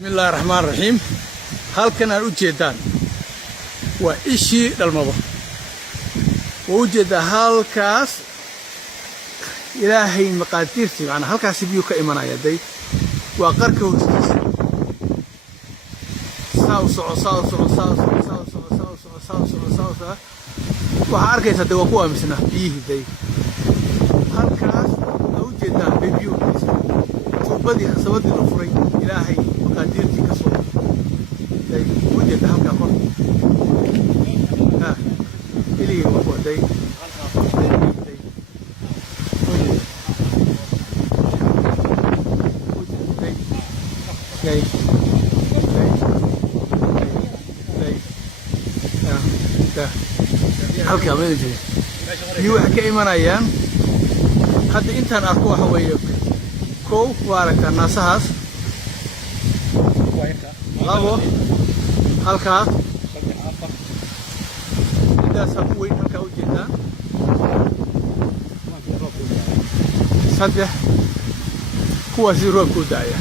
بسم الله الرحمن الرحيم. halkan aan u jeedaan waa ishii dhalmado oo u jeeda halkaas ilaahay maqaadirtii macna halkaas biyo ka imanaya day waa qarka hoostiisa waxa arkaysa day waa ku amisna biyihii day halkaas u jeedaan biyo tubadii khasabadii la furay ilaahay maqaadirtii ka soo وجد هلكا كور إلي وقوع داي هلكا ما يجي يوحكي إيمان أيام حتى إنت أنا أقوى حواليك كو وارك الناس هاس لابو halka inta sabuway halka u jeeda saddex kuwa si roob ku daaya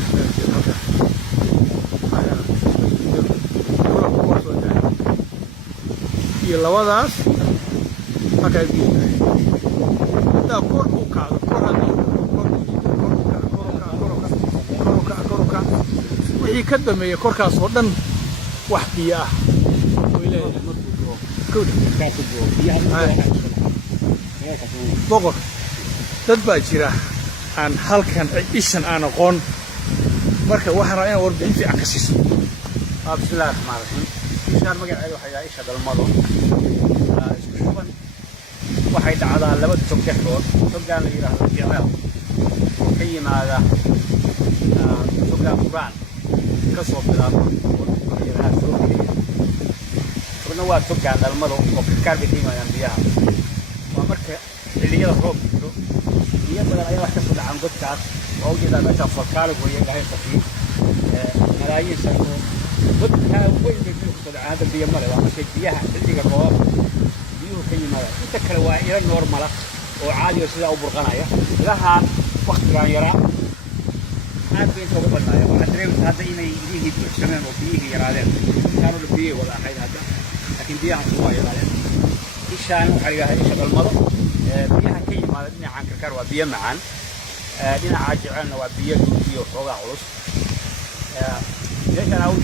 iyo labadaas halka ay jeedaan inta kor u kacdo kor wixii ka dameeyo korkaas oo dhan wax biyo ah boqor dad baa jira aan halkan ishan aan aqoon marka waxaan rabaa inaan warbixin fiican ka siiso. bismillahi rahmaani rahiim. ishaan magaceedu waxay tahay isha dhalmado isku shuban waxay dhacdaa laba tog dhexdood togaan la yiraahdo jecel ka yimaada togaan quraan ka soo bilaabo ورنا waa togaan dhalmado oo ka dhimayaan biyaha waa marka xilliyada roob jiro biyo badan ayaa wax ka soo dhacaan godkaas oo jeeda meesha falkaal gooyay ilaahay safiin malaayiin sano godka weyn bay ku soo dhacaan biyo male waa marka biyaha xilliga roob biyuhu ka yimaadaan inta kale waa ila normal oo caadi ah sida u burqanaya ilahaan waqtigan yaraa aad bay uga badnaayeen waxa dareemaysaa hadda inay ilihii buuxsameen oo biyihii yaraadeen kaanu la biyay wada ahayd hadda لكن بيها هو يلعب إيشان وحريقها إيش بالمضى بيها كي ما دنيا عن كركر وبيا معان دينا عاجعنا وبيا دوبي وحوجا عروس ليش أنا أقول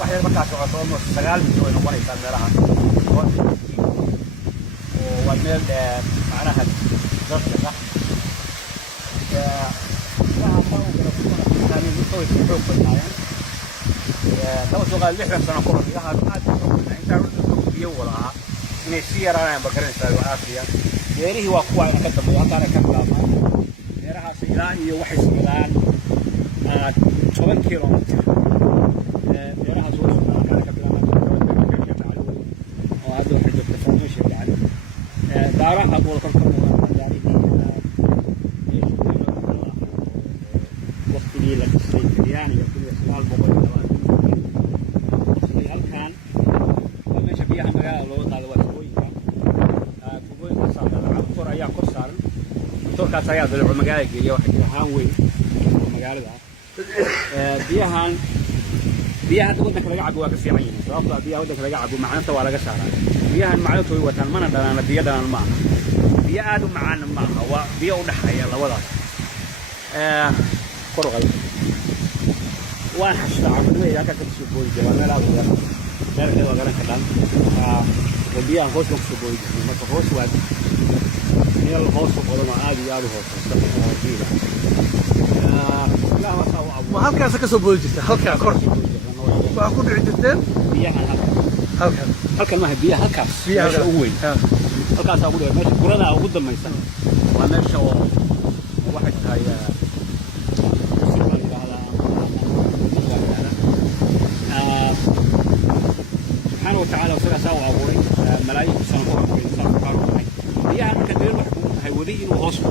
واحد المكان شو عطوا نص سجال بيجوا ينقون يسال مرها والميل معناها ضرب صح لا ما هو كنا ثاني نسوي في حروف النايم لو سؤال لحنا سنقول فيها هذا ولا إن السيارة أنا بكرة سوي عافية غيره هو قوي أنا كتب وأنا كمل غيرها سيلان يوحي سيلان 7 كيلومتر غيرها زور أنا كمل أنا وهذا حد التفاهمش يعني دارها أقول كم يعني وقت لي لك يعني يقول سؤال بقول بيها مجال لو طال وسويها كوبوين صار العصر أيام كسر توقع سياد المجال جي واحد هاوي المجال ده بيها تودك رجع جوا كسي عين صافة بيها ودك رجع جوا معنا توالى جسارة بيها المعلومة هو وتنمنا ده أنا بيها ده الماء بيها ده معنا الماء هو بيها ودحية الله ولا كرغي وأنا حشت عمري إذا كنت تشوفه جوا ما لا ولا beerka waa garan karaan biyaha hoos ugu soo booyay marka hoos waa meel hoos u qodan aad iyo aad u hoos halkaas ka soo booyay jirta halka kor waa ku dhici jirteen biyaha halkan ma biyaha halkaas biyaha ugu weyn halkaas ugu dheer meesha gurada ugu dambaysan waa meesha oo waxay tahay سبحانه وتعالى وسلا سوا أبوري ملايين سنة في إنسان قارون هاي هي هم كثير محبوب هاي ودي إنه غصب